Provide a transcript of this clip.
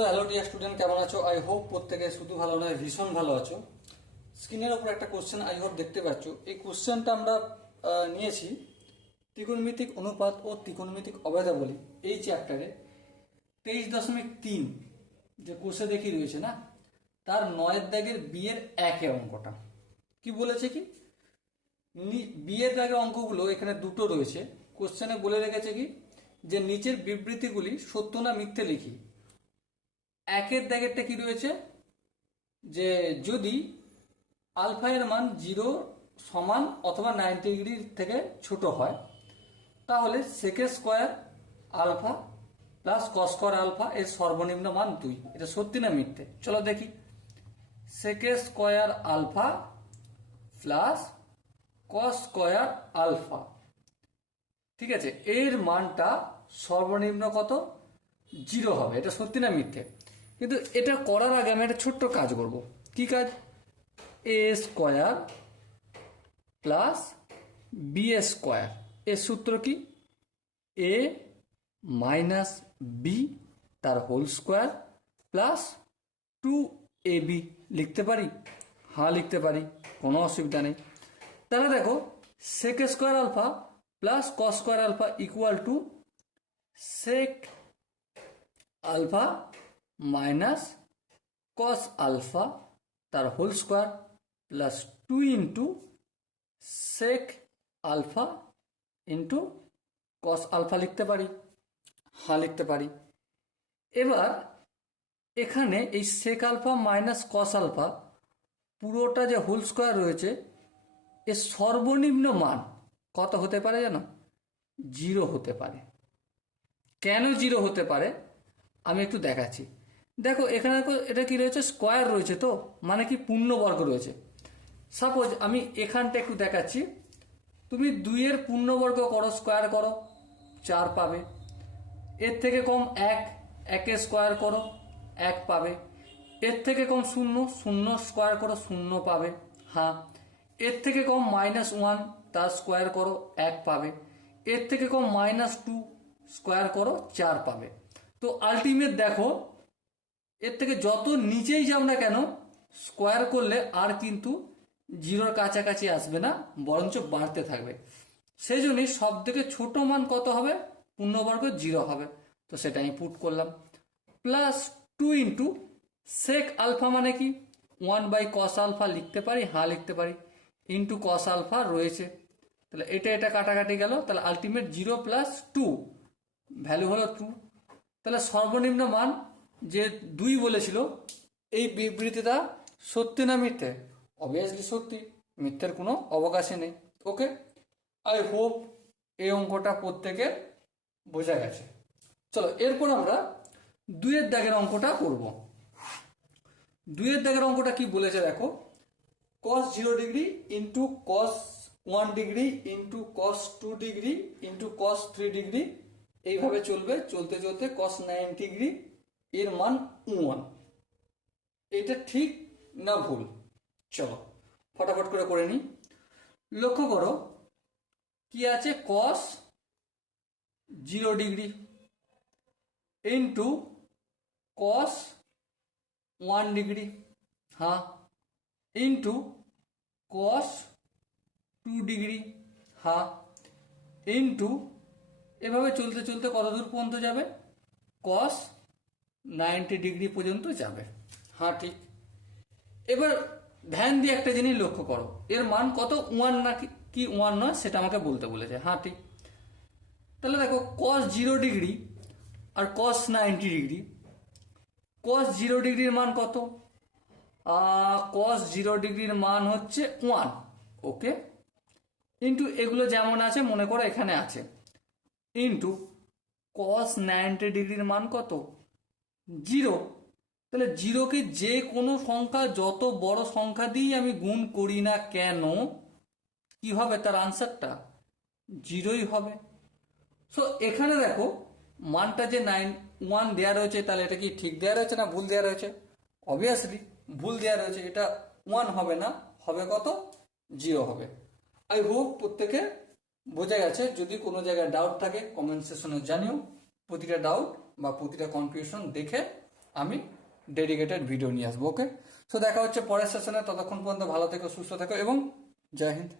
So hello dear student, কেমন আছো? I hope প্রত্যেকে শুধু ভালো নয়, ভীষণ ভালো আছো। স্ক্রিনের ওপর একটা কোশ্চেন আই হোপ দেখতে পাচ্ছ। এই কোশ্চেনটা আমরা নিয়েছি ত্রিকোণমিতিক অনুপাত ও ত্রিকোণমিতিক অভেদাবলী এই চ্যাপ্টারে 23.3 যে কোষে দেখি রয়েছে না, তার 9 দাগের বিয়ের একের অঙ্কটা কি বলেছে কি বিয়ের দাগের অঙ্কগুলো এখানে দুটো রয়েছে। কোশ্চেনে বলে রেখেছে কি যে নিচের বিবৃতিগুলি সত্য না মিথ্যে লিখি। একের দাগেরটা কি রয়েছে যে যদি আলফা এর মান 0 সমান অথবা 90 ডিগ্রি থেকে ছোট হয় তাহলে sec square alpha plus cos square alpha এর সর্বনিম্ন মান 2। এটা সত্যি না মিথ্যে? চলো দেখি। Sec square alpha plus cos square alpha, ঠিক আছে, এর মানটা সর্বনিম্ন কত? 0 হবে। এটা সত্যি না মিথ্যে? কিন্তু এটা করার আগে আমি একটা ছোট্ট কাজ করব। কি কাজ? এ স্কোয়ার প্লাস বি স্কোয়ার এর সূত্র কি? এ মাইনাস বি তার হোল স্কোয়ার প্লাস 2ab লিখতে পারি? হ্যাঁ লিখতে পারি, কোনো অসুবিধা নেই। তাহলে দেখো sec square alpha plus cos square alpha equal to sec alpha minus cos alpha তার whole square plus 2 into sec alpha into cos alpha লিখতে পারি? হ্যাঁ লিখতে পারি। এবার এখানে এই sec alpha minus cos alpha পুরোটা যে হোল স্কোয়ার রয়েছে এর সর্বনিম্ন মান কত হতে পারে জানো? 0 হতে পারে। কেন 0 হতে পারে আমি একটু দেখাচ্ছি। দেখো এখানে এটা কি রয়েছে? স্কোয়ার রয়েছে, তো মানে কি পূর্ণবর্গ রয়েছে। সাপোজ আমি এখানটা একটু দেখাচ্ছি। তুমি 2 এর পূর্ণবর্গ করো, স্কোয়ার করো, 4 পাবে। এর থেকে কম 1, 1 স্কোয়ার করো, 1 পাবে। এর থেকে কম 0, 0 স্কোয়ার করো, 0 পাবে। হ্যাঁ। এর থেকে কম -1 তার স্কোয়ার করো, 1 পাবে। এর থেকে কম -2 স্কোয়ার করো, 4 পাবে। তো আলটিমেট দেখো এর থেকে যত নিচেই যাও না কেন স্কোয়ার করলে আর কিন্তু 0-র কাছাকাছি আসবে না, বরঞ্চ বাড়তে থাকবে। সেই জন্যই সব থেকে ছোট মান কত হবে? পূর্ণবর্গ 0 হবে। তো সেটা আমি পুট করলাম। প্লাস 2 ইন্টু সেক আলফা মানে কি 1/cos আলফা লিখতে পারি? হ্যাঁ লিখতে পারি। ইন্টু কস আলফা রয়েছে, তাহলে এটা কাটাকাটি গেল, তাহলে আলটিমেট 0 প্লাস 2 ভ্যালু হলো 2। তাহলে সর্বনিম্ন মান যে 2 বলেছিল, এই বিবৃতিটা সত্যি না মিথ্যে? অবভিয়াসলি সত্যি, মিথ্যের কোনো অবকাশই নেই। ওকে, আই হোপ এই অঙ্কটা প্রত্যেকে বোঝা গেছে। চলো এরপর আমরা 2 এর দাগের অঙ্কটা করব। 2 এর দাগের অঙ্কটা কি বলেছে দেখো। cos 0 degree into cos 1 degree into cos 2 degree into cos 3 degree এইভাবে চলবে, চলতে চলতে cos 90 ডিগ্রি এর মান 1। এটা ঠিক না ভুল? চলো ফটাফট করে নিই। লক্ষ্য করো কি আছে, cos 0 degree into cos 1 degree, হ্যাঁ, ইন্টু cos 2 ডিগ্রি, হ্যাঁ, ইন্টু এভাবে চলতে চলতে কত দূর পর্যন্ত যাবে? cos 90 ডিগ্রি পর্যন্ত যাবে। হ্যাঁ ঠিক। এবার ধ্যান দিয়ে একটা জিনিস লক্ষ্য করো, এর মান কত? 1 না কি 1 নয় সেটা আমাকে বলতে বলেছে। হ্যাঁ ঠিক। তাহলে দেখো cos 0 ডিগ্রি আর cos 90 ডিগ্রি, cos 0 ডিগ্রির মান কত? cos 0 ডিগ্রির মান হচ্ছে 1। ওকে, ইন্টু এগুলো যেমন আছে মনে করো এখানে আছে, ইন্টু cos 90 ডিগ্রির মান কত? 0। তাহলে 0কে যে কোনো সংখ্যা, যত বড় সংখ্যা দিয়ে আমি গুণ করি না কেন, কি হবে তার আনসারটা? 0ই হবে। সো এখানে দেখো মানটা যে 1 দেওয়া রয়েছে, তাহলে এটা কি ঠিক দেওয়া রয়েছে না ভুল দেওয়া রয়েছে? অবভিয়াসলি ভুল দেওয়া রয়েছে। এটা 1 হবে না, হবে কত? 0 হবে। আই হোপ প্রত্যেকে বোঝা গেছে। যদি কোনো জায়গায় ডাউট থাকে কমেন্ট সেকশনে জানিও। প্রতিটা ডাউট বা প্রতিটা কনফিউশন দেখে আমি ডেডিকেটেড ভিডিও নিয়ে আসবো। ওকে, সো দেখা হচ্ছে পরের সেশনে, ততক্ষণ পর্যন্ত ভালো থেকো, সুস্থ থেকো এবং জয় হিন্দ।